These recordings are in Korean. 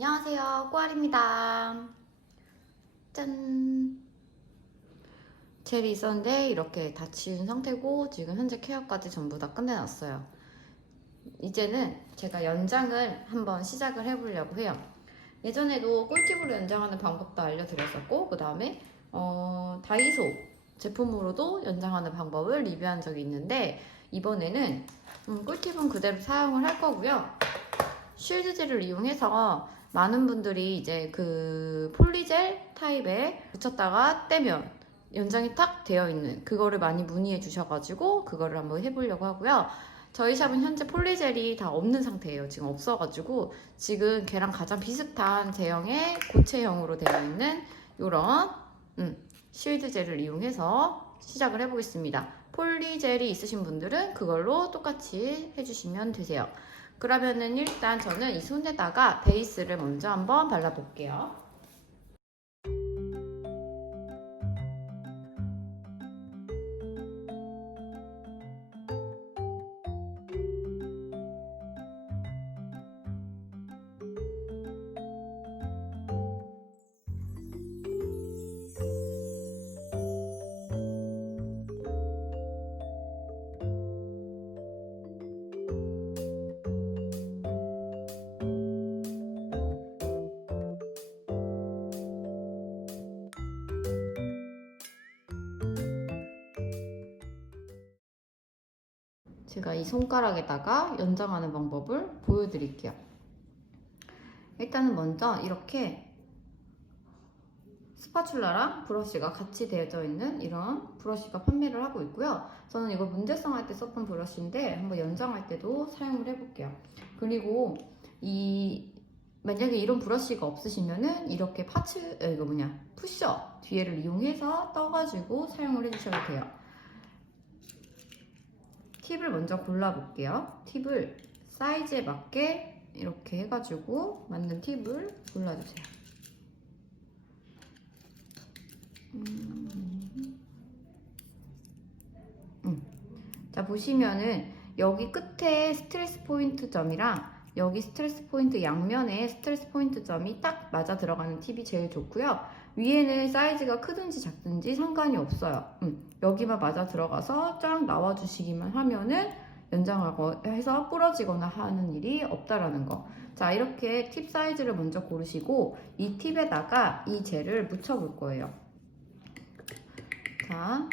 안녕하세요. 꼬알입니다. 짠. 젤이 있었는데 이렇게 다 지운 상태고 지금 현재 케어까지 전부 다 끝내놨어요. 이제는 제가 연장을 한번 시작을 해보려고 해요. 예전에도 꿀팁으로 연장하는 방법도 알려드렸었고 그 다음에 어, 다이소 제품으로도 연장하는 방법을 리뷰한 적이 있는데 이번에는 음, 꿀팁은 그대로 사용을 할 거고요. 쉴드젤을 이용해서 많은 분들이 이제 그 폴리젤 타입에 붙였다가 떼면 연장이 딱 되어 있는 그거를 많이 문의해 주셔가지고 그거를 한번 해보려고 하고요. 저희 샵은 현재 폴리젤이 다 없는 상태예요. 지금 없어가지고 지금 걔랑 가장 비슷한 제형의 고체형으로 되어 있는 이런 음, 쉴드 젤을 이용해서 시작을 해보겠습니다. 폴리젤이 있으신 분들은 그걸로 똑같이 해주시면 되세요. 그러면은 일단 저는 이 손에다가 베이스를 먼저 한번 발라볼게요. 제가 이 손가락에다가 연장하는 방법을 보여드릴게요. 일단은 먼저 이렇게 스파츌라랑 브러쉬가 같이 되어져 있는 이런 브러쉬가 판매를 하고 있고요. 저는 이거 문제성 할 때 썼던 브러쉬인데 한번 연장할 때도 사용을 해볼게요. 그리고 이 만약에 이런 브러쉬가 없으시면은 이렇게 파츠 에, 이거 뭐냐 푸셔 뒤에를 이용해서 떠가지고 사용을 해주셔도 돼요. 팁을 먼저 골라볼게요. 팁을 사이즈에 맞게 이렇게 해가지고 맞는 팁을 골라주세요. 음. 음. 자 보시면은 여기 끝에 스트레스 포인트 점이랑 여기 스트레스 포인트 양면에 스트레스 포인트 점이 딱 맞아 들어가는 팁이 제일 좋고요. 위에는 사이즈가 크든지 작든지 상관이 없어요. 음, 여기만 맞아 들어가서 쫙 나와주시기만 하면은 연장하고 해서 부러지거나 하는 일이 없다라는 거. 자, 이렇게 팁 사이즈를 먼저 고르시고 이 팁에다가 이 젤을 묻혀볼 거예요. 자,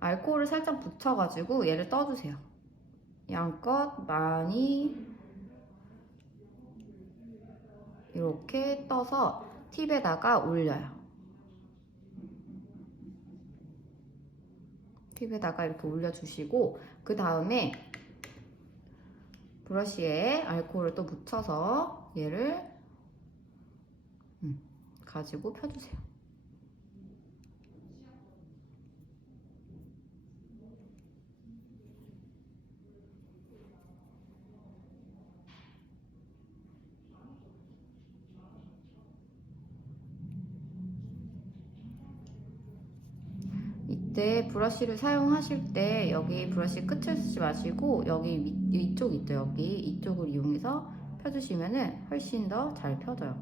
알코올을 살짝 붙여가지고 얘를 떠주세요. 양껏 많이 이렇게 떠서 팁에다가 올려요. 팁에다가 이렇게 올려주시고 그 다음에 브러쉬에 알코올을 또 묻혀서 얘를 음, 가지고 펴주세요. 이때 브러쉬를 사용하실 때 여기 브러쉬 끝을 쓰지 마시고 여기 위, 이쪽 있죠 여기. 이쪽을 이용해서 펴주시면은 훨씬 더 잘 펴져요.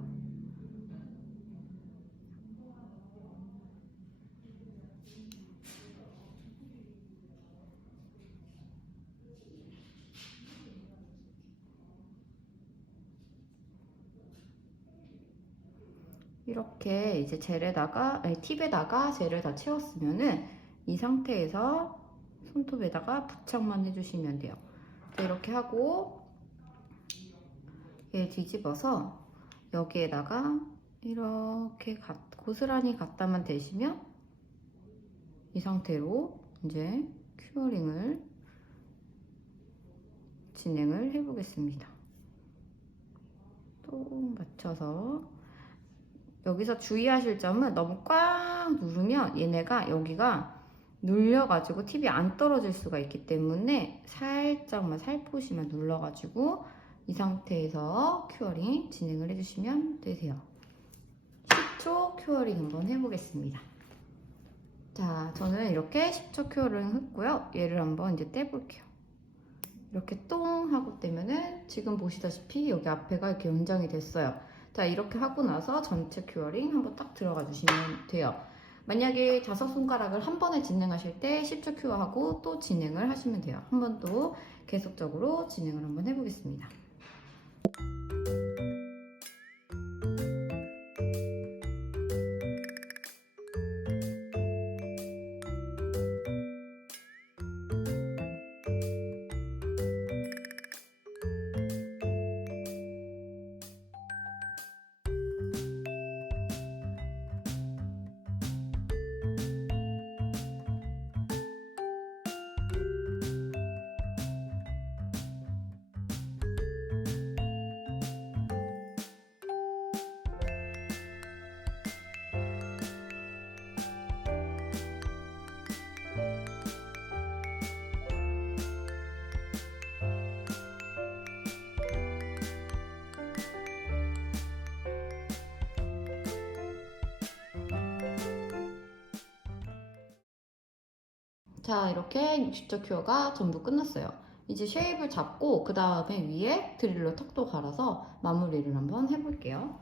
이렇게 이제 젤에다가 아니, 팁에다가 젤을 다 채웠으면은 이 상태에서 손톱에다가 부착만 해주시면 돼요. 자, 이렇게 하고 얘 뒤집어서 여기에다가 이렇게 가, 고스란히 갖다만 대시면 이 상태로 이제 큐어링을 진행을 해 보겠습니다. 또 맞춰서 여기서 주의하실 점은 너무 꽉 누르면 얘네가 여기가 눌려가지고 팁이 안 떨어질 수가 있기 때문에 살짝만 살포시만 눌러가지고 이 상태에서 큐어링 진행을 해주시면 되세요. 10초 큐어링 한번 해보겠습니다. 자, 저는 이렇게 10초 큐어링 했고요. 얘를 한번 이제 떼볼게요. 이렇게 똥 하고 떼면은 지금 보시다시피 여기 앞에가 이렇게 연장이 됐어요. 자 이렇게 하고 나서 전체 큐어링 한번 딱 들어가 주시면 돼요. 만약에 다섯 손가락을 한 번에 진행하실 때 10초 큐어하고 또 진행을 하시면 돼요. 한 번 또 계속적으로 진행을 한번 해보겠습니다. 자 이렇게 60초 큐어가 전부 끝났어요. 이제 쉐입을 잡고 그 다음에 위에 드릴로 턱도 갈아서 마무리를 한번 해볼게요.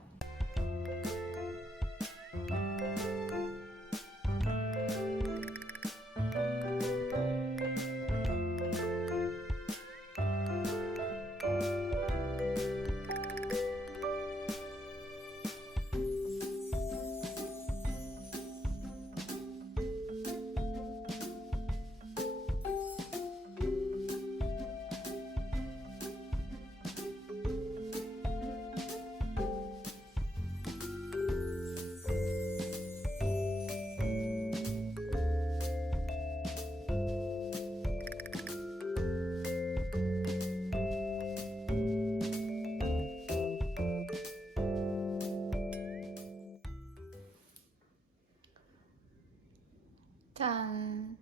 짠!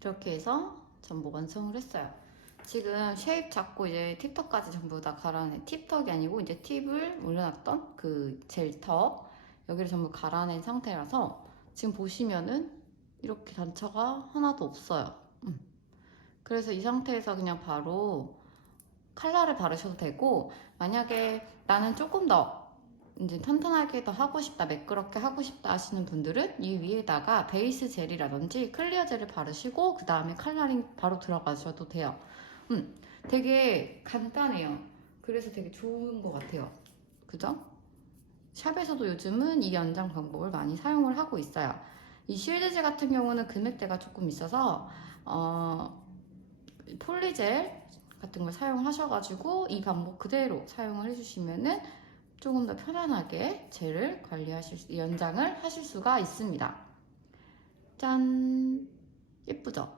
이렇게 해서 전부 완성을 했어요. 지금 쉐입 잡고 이제 팁턱까지 전부 다 갈아내 팁턱이 아니고 이제 팁을 올려놨던 그 젤턱 여기를 전부 갈아낸 상태라서 지금 보시면은 이렇게 단차가 하나도 없어요. 음. 그래서 이 상태에서 그냥 바로 칼라를 바르셔도 되고 만약에 나는 조금 더 이제 탄탄하게 더 하고 싶다, 매끄럽게 하고 싶다 하시는 분들은 이 위에다가 베이스 젤이라든지 클리어 젤을 바르시고 그 다음에 컬러링 바로 들어가셔도 돼요. 음, 되게 간단해요. 그래서 되게 좋은 것 같아요. 그죠? 샵에서도 요즘은 이 연장 방법을 많이 사용을 하고 있어요. 이 쉴드젤 같은 경우는 금액대가 조금 있어서 어, 폴리젤 같은 걸 사용하셔가지고 이 방법 그대로 사용을 해주시면은 조금 더 편안하게 젤을 관리하실 수, 연장을 하실 수가 있습니다. 짠! 예쁘죠?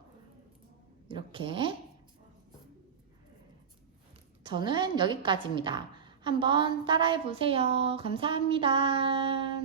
이렇게. 저는 여기까지입니다. 한번 따라해 보세요. 감사합니다.